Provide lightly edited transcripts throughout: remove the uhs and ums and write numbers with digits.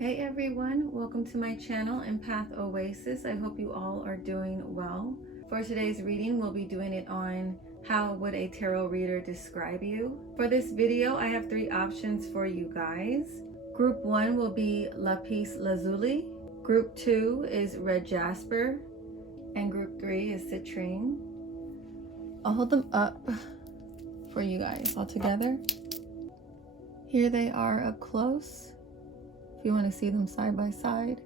Hey everyone, welcome to my channel, EmpathOasis. I hope you all are doing well. For today's reading, we'll be doing it on how would a tarot reader describe you. For this video, I have three options for you guys. Group 1 will be Lapis Lazuli. Group 2 is Red Jasper. And Group 3 is Citrine. I'll hold them up for you guys all together. Here they are up close, if you want to see them side by side.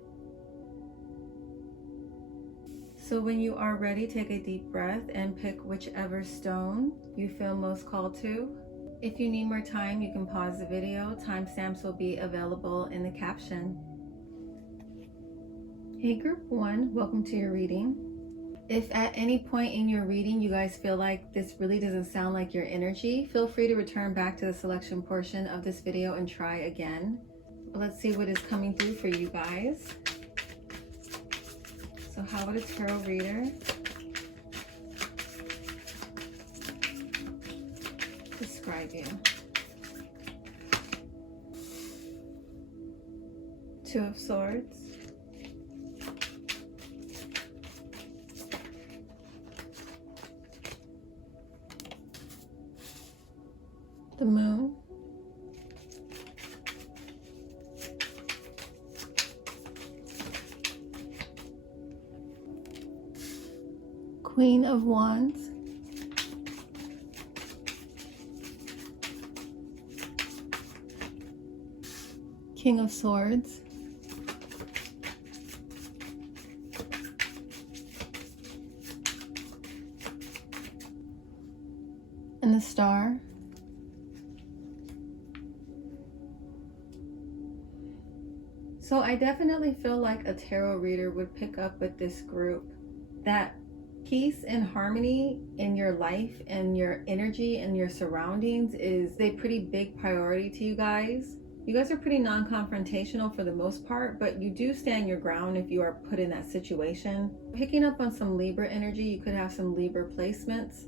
So when you are ready, take a deep breath and pick whichever stone you feel most called to. If you need more time, you can pause the video. Timestamps will be available in the caption. Hey Group 1, welcome to your reading. If at any point in your reading you guys feel like this really doesn't sound like your energy, feel free to return back to the selection portion of this video and try again. Let's see what is coming through for you guys. So how would a tarot reader describe you? Two of Swords. The Moon. Queen of Wands. King of Swords. And the Star. So I definitely feel like a tarot reader would pick up with this group that peace and harmony in your life and your energy and your surroundings is a pretty big priority to you guys. You guys are pretty non-confrontational for the most part, but you do stand your ground if you are put in that situation. Picking up on some Libra energy, you could have some Libra placements.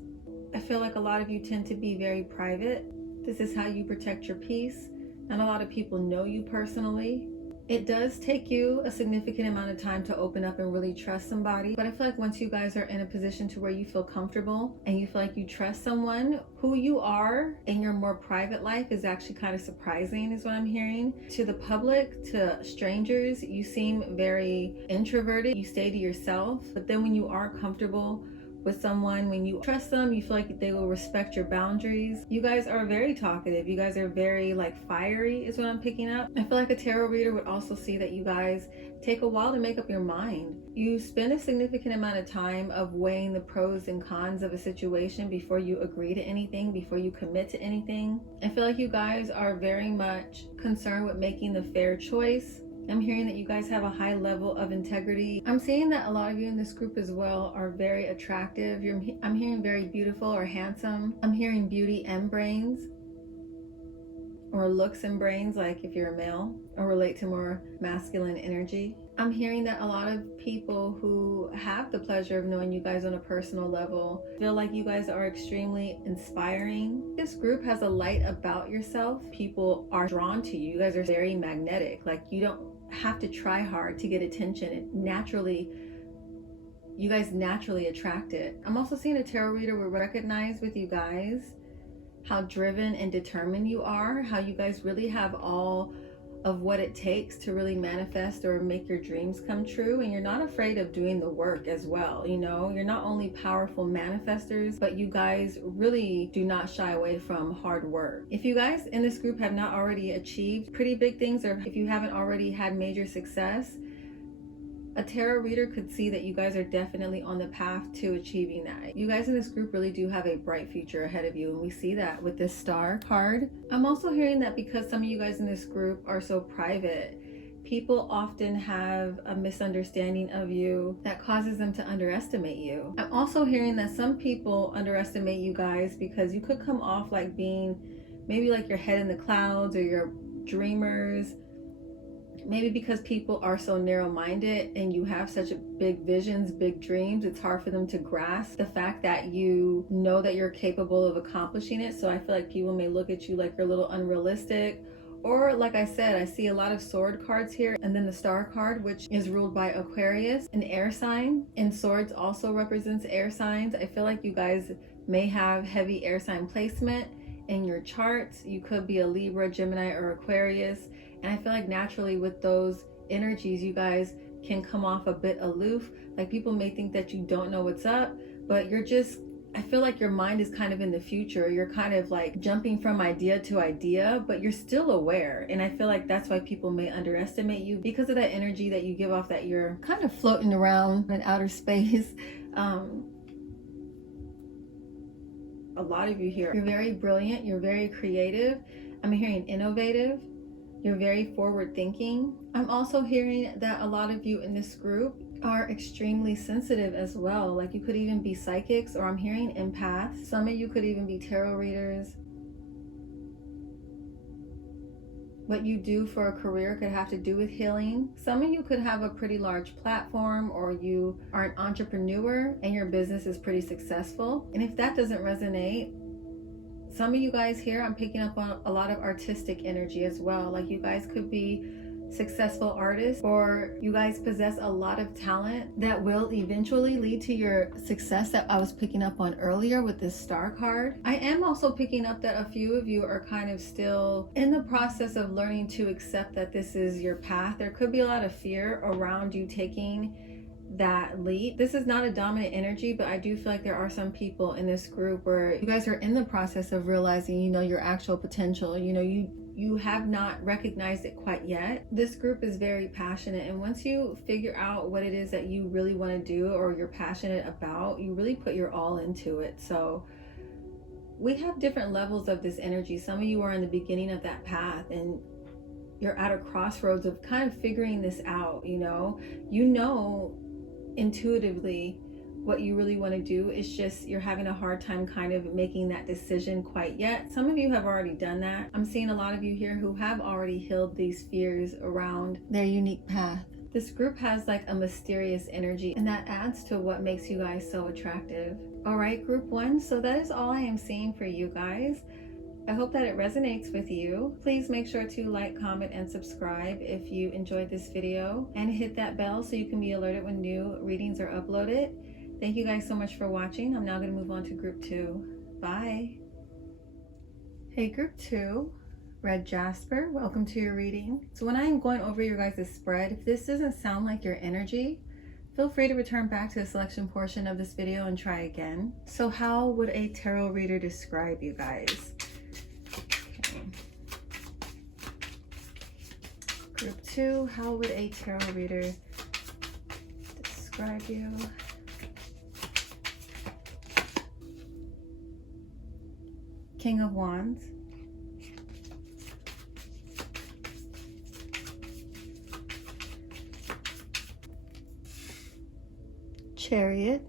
I feel like a lot of you tend to be very private. This is how you protect your peace, and a lot of people know you personally. It does take you a significant amount of time to open up and really trust somebody. But I feel like once you guys are in a position to where you feel comfortable and you feel like you trust someone, who you are in your more private life is actually kind of surprising, is what I'm hearing. To the public, to strangers, you seem very introverted. You stay to yourself. But then when you are comfortable with someone, when you trust them, you feel like they will respect your boundaries. You guys are very talkative. You guys are very fiery is what I'm picking up. I feel like a tarot reader would also see that you guys take a while to make up your mind. You spend a significant amount of time of weighing the pros and cons of a situation before you agree to anything, before you commit to anything. I feel like you guys are very much concerned with making the fair choice. I'm hearing that you guys have a high level of integrity. I'm seeing that a lot of you in this group as well are very attractive. I'm hearing very beautiful or handsome. I'm hearing beauty and brains, or looks and brains, like if you're a male or relate to more masculine energy. I'm hearing that a lot of people who have the pleasure of knowing you guys on a personal level feel like you guys are extremely inspiring. This group has a light about yourself. People are drawn to you. You guys are very magnetic. You don't have to try hard to get attention. You guys naturally attract it. I'm also seeing a tarot reader will recognize with you guys how driven and determined you are, how you guys really have all of what it takes to really manifest or make your dreams come true, and you're not afraid of doing the work as well. You're not only powerful manifestors, but you guys really do not shy away from hard work. If you guys in this group have not already achieved pretty big things, or if you haven't already had major success, a tarot reader could see that you guys are definitely on the path to achieving that. You guys in this group really do have a bright future ahead of you, and we see that with this Star card. I'm also hearing that because some of you guys in this group are so private, people often have a misunderstanding of you that causes them to underestimate you. I'm also hearing that some people underestimate you guys because you could come off like being maybe like your head in the clouds, or you're dreamers. Maybe because people are so narrow-minded and you have such big visions, big dreams, it's hard for them to grasp the fact that you know that you're capable of accomplishing it. So I feel like people may look at you like you're a little unrealistic, Or like I said, I see a lot of sword cards here, and then the star card, which is ruled by Aquarius, an air sign, and swords also represents air signs. I feel like you guys may have heavy air sign placement in your charts. You could be a Libra, Gemini, or Aquarius, and I feel like naturally with those energies, you guys can come off a bit aloof. Like people may think that you don't know what's up, but you're just, I feel like your mind is kind of in the future. You're kind of like jumping from idea to idea, but you're still aware. And I feel like that's why people may underestimate you, because of that energy that you give off, that you're kind of floating around in outer space. A lot of you here, you're very brilliant, you're very creative. I'm hearing innovative, you're very forward thinking. I'm also hearing that a lot of you in this group are extremely sensitive as well. Like you could even be psychics, or I'm hearing empaths. Some of you could even be tarot readers. What you do for a career could have to do with healing. Some of you could have a pretty large platform, or you are an entrepreneur and your business is pretty successful. And if that doesn't resonate, some of you guys here, I'm picking up on a lot of artistic energy as well. Like you guys could be successful artists, or you guys possess a lot of talent that will eventually lead to your success that I was picking up on earlier with this star card. I am also picking up that a few of you are kind of still in the process of learning to accept that this is your path. There could be a lot of fear around you taking that leap. This is not a dominant energy, but I do feel like there are some people in this group where you guys are in the process of realizing, your actual potential. You have not recognized it quite yet. This group is very passionate, and once you figure out what it is that you really want to do or you're passionate about, you really put your all into it. So we have different levels of this energy. Some of you are in the beginning of that path and you're at a crossroads of kind of figuring this out. Intuitively what you really want to do. It's just you're having a hard time kind of making that decision quite yet. Some of you have already done that. I'm seeing a lot of you here who have already healed these fears around their unique path. This group has like a mysterious energy, and that adds to what makes you guys so attractive. All right, group 1. So that is all I am seeing for you guys. I hope that it resonates with you. Please make sure to like, comment, and subscribe if you enjoyed this video, and hit that bell so you can be alerted when new readings are uploaded. Thank you guys so much for watching. I'm now going to move on to group 2. Bye. Hey, group 2, Red Jasper, welcome to your reading. So when I'm going over your guys' spread, if this doesn't sound like your energy, feel free to return back to the selection portion of this video and try again. So how would a tarot reader describe you guys? Okay. Group 2, how would a tarot reader describe you? King of Wands, Chariot,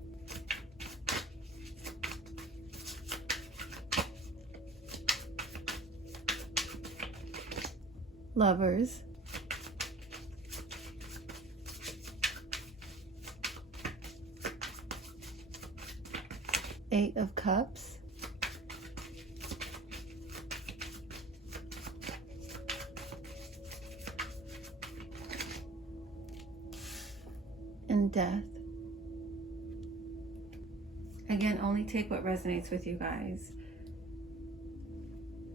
Lovers, Eight of Cups, and Death. Again, only take what resonates with you guys.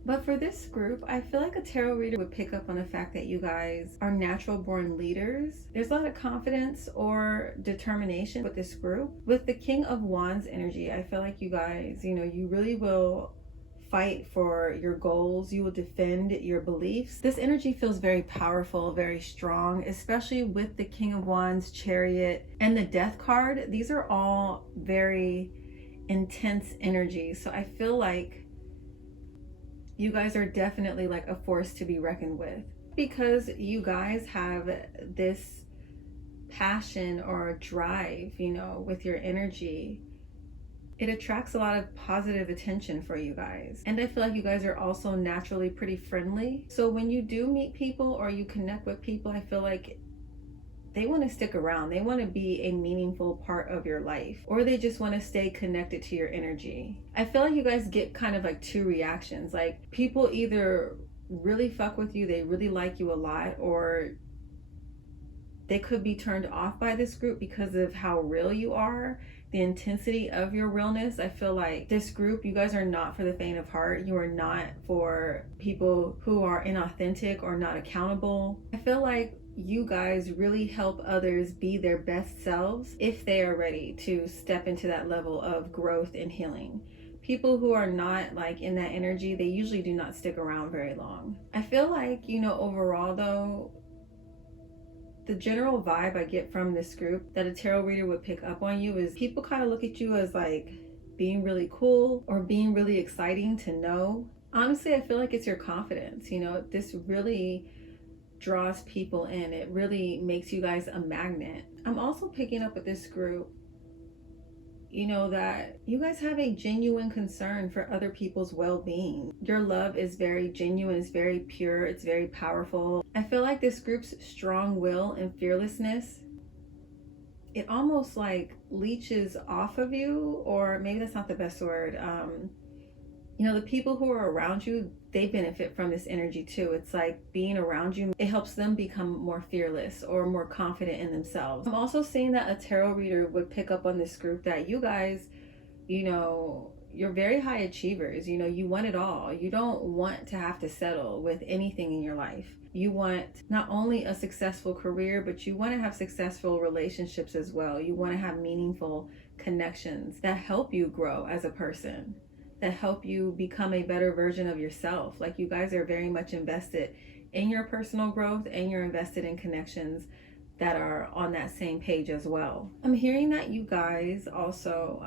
But for this group, I feel like a tarot reader would pick up on the fact that you guys are natural born leaders. There's a lot of confidence or determination with this group. With the King of Wands energy, I feel like you guys, you really will fight for your goals. You will defend your beliefs. This energy feels very powerful, very strong, especially with the King of Wands, Chariot, and the Death card. These are all very intense energies. So I feel like you guys are definitely like a force to be reckoned with, because you guys have this passion or drive, with your energy. It attracts a lot of positive attention for you guys. And I feel like you guys are also naturally pretty friendly. So when you do meet people or you connect with people, I feel like they want to stick around. They want to be a meaningful part of your life, or they just want to stay connected to your energy. I feel like you guys get kind of like two reactions. Like people either really fuck with you, they really like you a lot, or they could be turned off by this group because of how real you are, the intensity of your realness. I feel like this group, you guys are not for the faint of heart. You are not for people who are inauthentic or not accountable. I feel like you guys really help others be their best selves if they are ready to step into that level of growth and healing. People who are not like in that energy, they usually do not stick around very long. I feel like, overall though, the general vibe I get from this group that a tarot reader would pick up on you is people kind of look at you as like being really cool or being really exciting to know. Honestly, I feel like it's your confidence. This really draws people in. It really makes you guys a magnet. I'm also picking up with this group, that you guys have a genuine concern for other people's well-being. Your love is very genuine, it's very pure, it's very powerful. I feel like this group's strong will and fearlessness, it almost like leeches off of you, or maybe that's not the best word. The people who are around you, they benefit from this energy too. It's like being around you, it helps them become more fearless or more confident in themselves. I'm also seeing that a tarot reader would pick up on this group that you guys, you're very high achievers. You want it all. You don't want to have to settle with anything in your life. You want not only a successful career, but you want to have successful relationships as well. You want to have meaningful connections that help you grow as a person, that help you become a better version of yourself. Like, you guys are very much invested in your personal growth, and you're invested in connections that are on that same page as well. I'm hearing that you guys also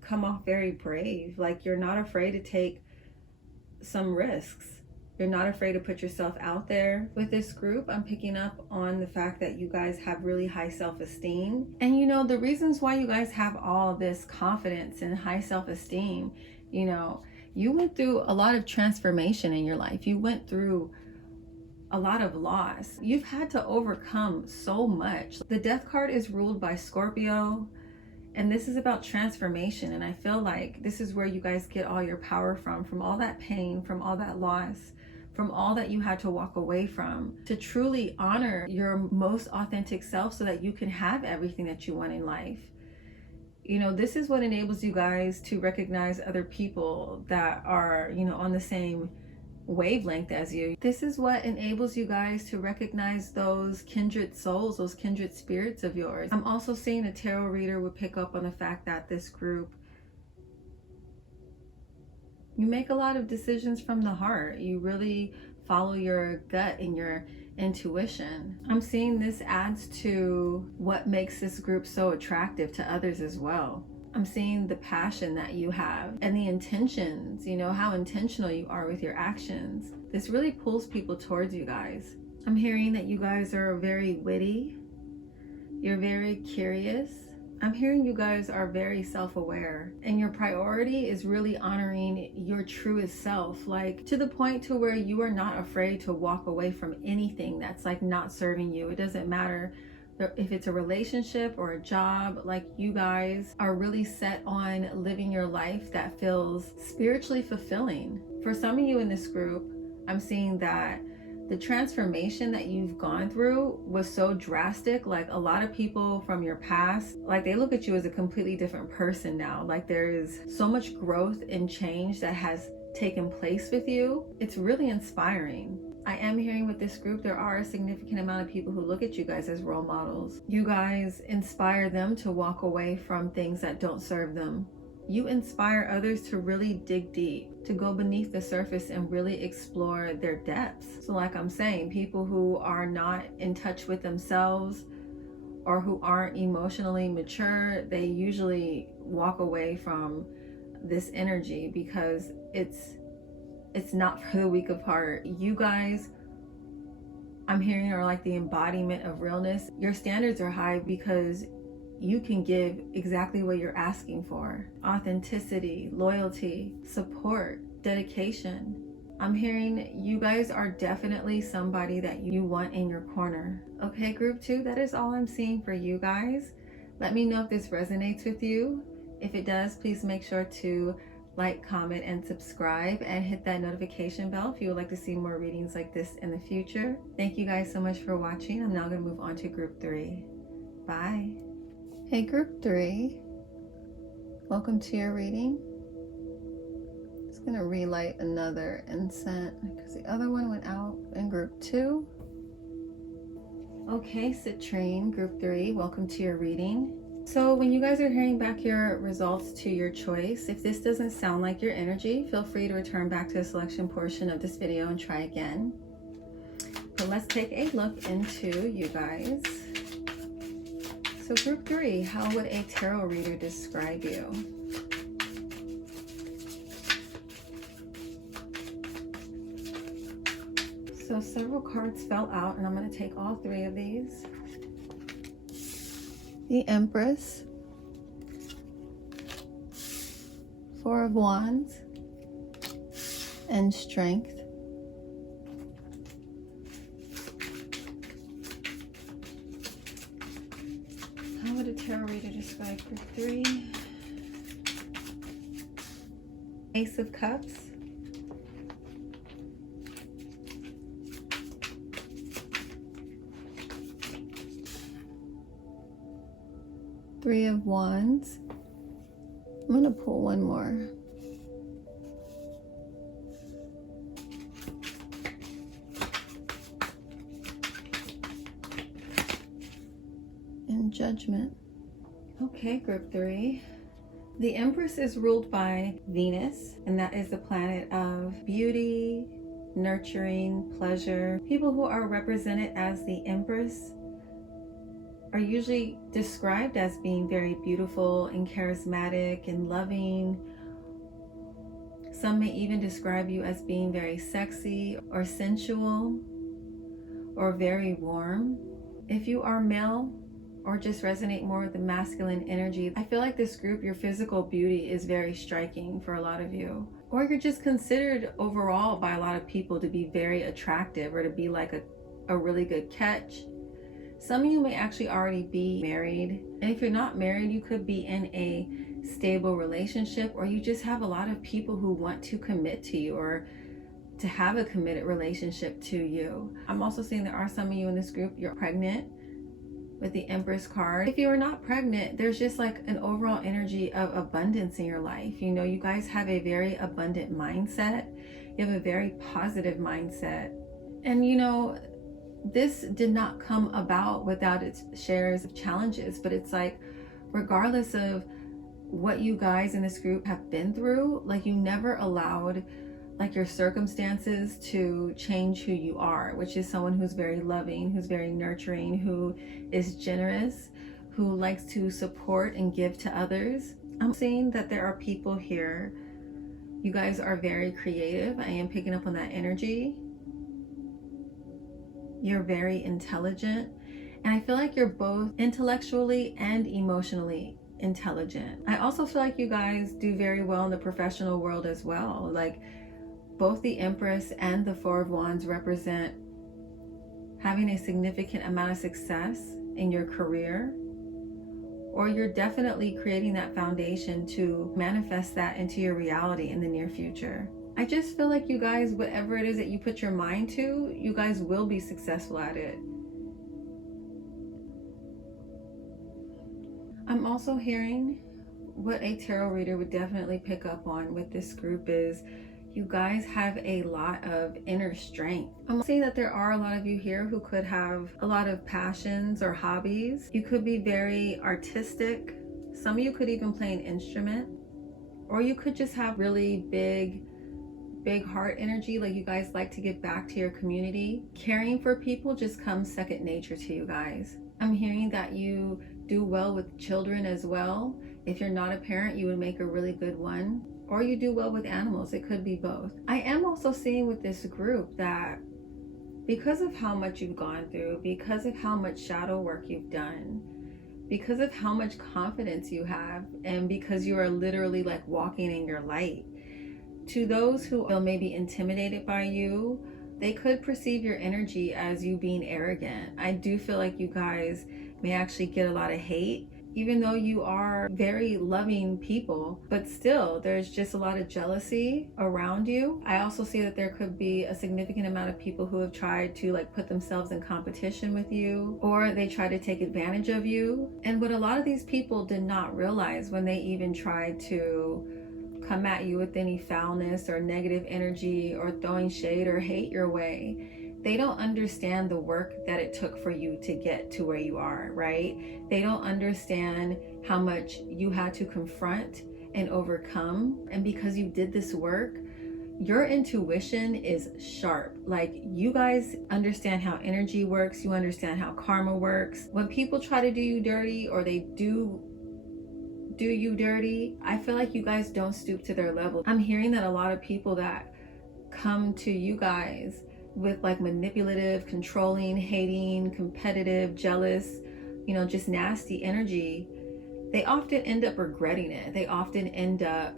come off very brave. Like, you're not afraid to take some risks. You're not afraid to put yourself out there. With this group, I'm picking up on the fact that you guys have really high self-esteem. And the reasons why you guys have all this confidence and high self-esteem, you went through a lot of transformation in your life. You went through a lot of loss. You've had to overcome so much. The Death card is ruled by Scorpio, and this is about transformation. And I feel like this is where you guys get all your power from all that pain, from all that loss, from all that you had to walk away from, to truly honor your most authentic self so that you can have everything that you want in life. This is what enables you guys to recognize other people that are, on the same wavelength as you. This is what enables you guys to recognize those kindred souls, those kindred spirits of yours. I'm also seeing a tarot reader would pick up on the fact that this group, you make a lot of decisions from the heart. You really follow your gut and your intuition. I'm seeing this adds to what makes this group so attractive to others as well. I'm seeing the passion that you have and the intentions, how intentional you are with your actions. This really pulls people towards you guys. I'm hearing that you guys are very witty. You're very curious. I'm hearing you guys are very self-aware, and your priority is really honoring your truest self, like to the point to where you are not afraid to walk away from anything that's like not serving you. It doesn't matter if it's a relationship or a job. Like, you guys are really set on living your life that feels spiritually fulfilling. For some of you in this group, I'm seeing that the transformation that you've gone through was so drastic. Like, a lot of people from your past, like, they look at you as a completely different person now. Like, there is so much growth and change that has taken place with you. It's really inspiring. I am hearing with this group, there are a significant amount of people who look at you guys as role models. You guys inspire them to walk away from things that don't serve them. You inspire others to really dig deep, to go beneath the surface and really explore their depths. So like I'm saying, people who are not in touch with themselves or who aren't emotionally mature, they usually walk away from this energy because it's not for the weak of heart. You guys, I'm hearing, are like the embodiment of realness. Your standards are high because you can give exactly what you're asking for. Authenticity, loyalty, support, dedication. I'm hearing you guys are definitely somebody that you want in your corner. Okay, group 2, that is all I'm seeing for you guys. Let me know if this resonates with you. If it does, please make sure to like, comment, and subscribe, and hit that notification bell if you would like to see more readings like this in the future. Thank you guys so much for watching. I'm now going to move on to group 3. Bye. Hey, group 3. Welcome to your reading. I'm just going to relight another incense because the other one went out in group 2. Okay, Citrine, group 3, welcome to your reading. So when you guys are hearing back your results to your choice, if this doesn't sound like your energy, feel free to return back to the selection portion of this video and try again. But let's take a look into you guys. So group 3, how would a tarot reader describe you? So several cards fell out, and I'm going to take all 3 of these. The Empress, 4 of Wands, and Strength. How would a tarot reader describe group 3? Ace of Cups, Three of Wands. I'm going to pull one more. And Judgment. Okay, group 3. The Empress is ruled by Venus, and that is the planet of beauty, nurturing, pleasure. People who are represented as the Empress are usually described as being very beautiful and charismatic and loving. Some may even describe you as being very sexy or sensual or very warm. If you are male or just resonate more with the masculine energy, I feel like this group, your physical beauty is very striking for a lot of you. Or you're just considered overall by a lot of people to be very attractive or to be like a really good catch. Some of you may actually already be married, and if you're not married, you could be in a stable relationship, or you just have a lot of people who want to commit to you or to have a committed relationship to you. I'm also seeing there are some of you in this group, you're pregnant with the Empress card. If you are not pregnant, there's just like an overall energy of abundance in your life. You know, you guys have a very abundant mindset. You have a very positive mindset. And you know, this did not come about without its shares of challenges, but it's like, regardless of what you guys in this group have been through, like you never allowed like your circumstances to change who you are, which is someone who's very loving, who's very nurturing, who is generous, who likes to support and give to others. I'm seeing that there are people here, you guys are very creative. I am picking up on that energy. You're very intelligent, and I feel like you're both intellectually and emotionally intelligent. I also feel like you guys do very well in the professional world as well. Like both the Empress and the 4 of Wands represent having a significant amount of success in your career, or you're definitely creating that foundation to manifest that into your reality in the near future. I just feel like you guys, whatever it is that you put your mind to, you guys will be successful at it. I'm also hearing what a tarot reader would definitely pick up on with this group is you guys have a lot of inner strength. I'm seeing that there are a lot of you here who could have a lot of passions or hobbies. You could be very artistic. Some of you could even play an instrument, or you could just have really big heart energy, like you guys like to give back to your community. Caring for people just comes second nature to you guys. I'm hearing that you do well with children as well. If you're not a parent, you would make a really good one. Or you do well with animals. It could be both. I am also seeing with this group that because of how much you've gone through, because of how much shadow work you've done, because of how much confidence you have, and because you are literally like walking in your light, to those who feel maybe intimidated by you, they could perceive your energy as you being arrogant. I do feel like you guys may actually get a lot of hate. even though you are very loving people, but still there's just a lot of jealousy around you. I also see that there could be a significant amount of people who have tried to like put themselves in competition with you, or they try to take advantage of you. And what a lot of these people did not realize when they even tried to come at you with any foulness or negative energy or throwing shade or hate your way, they don't understand the work that it took for you to get to where you are, right? They don't understand how much you had to confront and overcome. And because you did this work, your intuition is sharp. Like, you guys understand how energy works. You understand how karma works. When people try to do you dirty, or they do you dirty, I feel like you guys don't stoop to their level. I'm hearing that a lot of people that come to you guys with like manipulative, controlling, hating, competitive, jealous, just nasty energy, they often end up regretting it. They often end up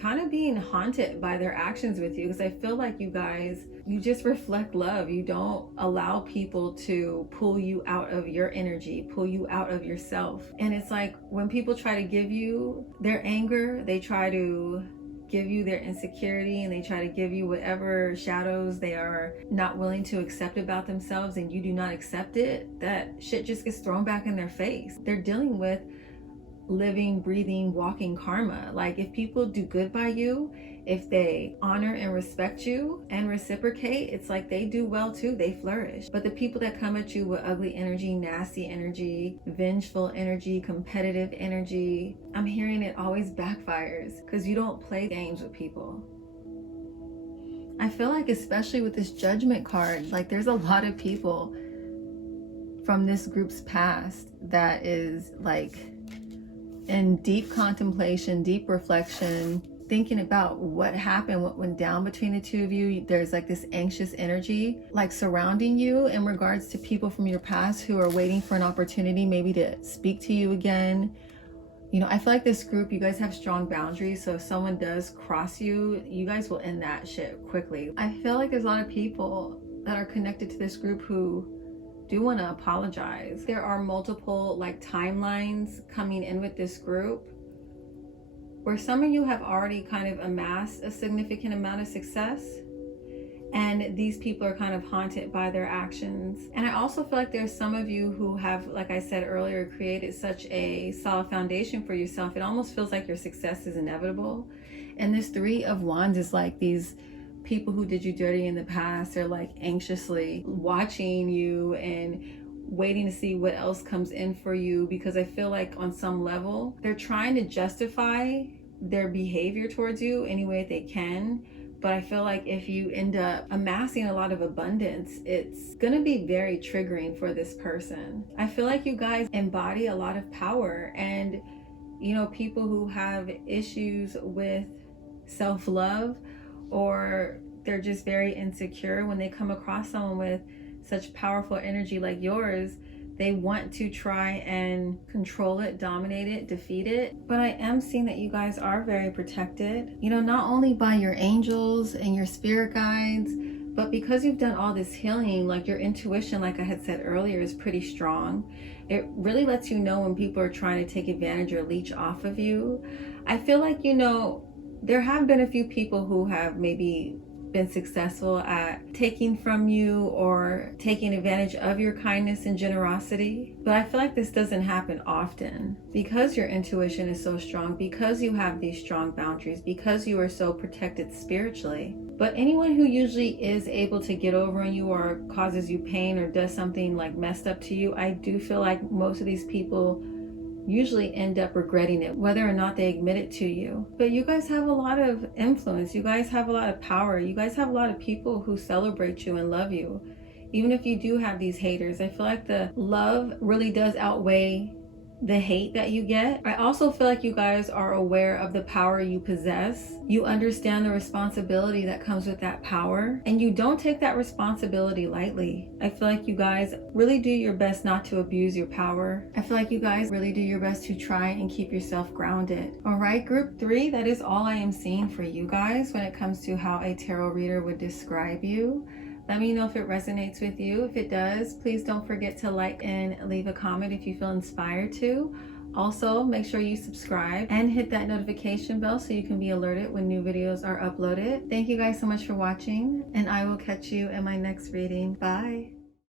kind of being haunted by their actions with you, because I feel like you guys, you just reflect love. You don't allow people to pull you out of your energy, pull you out of yourself. And it's like when people try to give you their anger, they try to give you their insecurity, and they try to give you whatever shadows they are not willing to accept about themselves, and you do not accept it, that shit just gets thrown back in their face. They're dealing with living, breathing, walking karma. Like, if people do good by you, if they honor and respect you and reciprocate, it's like they do well too, they flourish. But the people that come at you with ugly energy, nasty energy, vengeful energy, competitive energy, I'm hearing it always backfires, because you don't play games with people. I feel like, especially with this Judgment card, like there's a lot of people from this group's past that is like in deep contemplation, deep reflection, thinking about what happened, what went down between the two of you. There's like this anxious energy like surrounding you in regards to people from your past who are waiting for an opportunity maybe to speak to you again. I feel like this group, you guys have strong boundaries, so if someone does cross you, you guys will end that shit quickly. I feel like there's a lot of people that are connected to this group who do want to apologize. There are multiple like timelines coming in with this group, where some of you have already kind of amassed a significant amount of success, and these people are kind of haunted by their actions. And I also feel like there's some of you who have, like I said earlier, created such a solid foundation for yourself, it almost feels like your success is inevitable. And this Three of Wands is like these people who did you dirty in the past are like anxiously watching you and waiting to see what else comes in for you, because I feel like on some level they're trying to justify their behavior towards you any way they can. But I feel like if you end up amassing a lot of abundance, it's gonna be very triggering for this person. I feel like you guys embody a lot of power, and people who have issues with self-love, or they're just very insecure, when they come across someone with such powerful energy like yours, they want to try and control it, dominate it, defeat it. But I am seeing that you guys are very protected, not only by your angels and your spirit guides, but because you've done all this healing, like your intuition, like I had said earlier, is pretty strong. It really lets you know when people are trying to take advantage or leech off of you. I feel like, there have been a few people who have maybe been successful at taking from you or taking advantage of your kindness and generosity. But I feel like this doesn't happen often, because your intuition is so strong, because you have these strong boundaries, because you are so protected spiritually. But anyone who usually is able to get over on you or causes you pain or does something like messed up to you, I do feel like most of these people usually end up regretting it, whether or not they admit it to you. But you guys have a lot of influence. You guys have a lot of power. You guys have a lot of people who celebrate you and love you. Even if you do have these haters, I feel like the love really does outweigh the hate that you get. I also feel like you guys are aware of the power you possess. You understand the responsibility that comes with that power, and you don't take that responsibility lightly. I feel like you guys really do your best not to abuse your power. I feel like you guys really do your best to try and keep yourself grounded. All right, group 3, that is all I am seeing for you guys when it comes to how a tarot reader would describe you. Let me know if it resonates with you. If it does, please don't forget to like and leave a comment if you feel inspired to. Also, make sure you subscribe and hit that notification bell so you can be alerted when new videos are uploaded. Thank you guys so much for watching, and I will catch you in my next reading. Bye.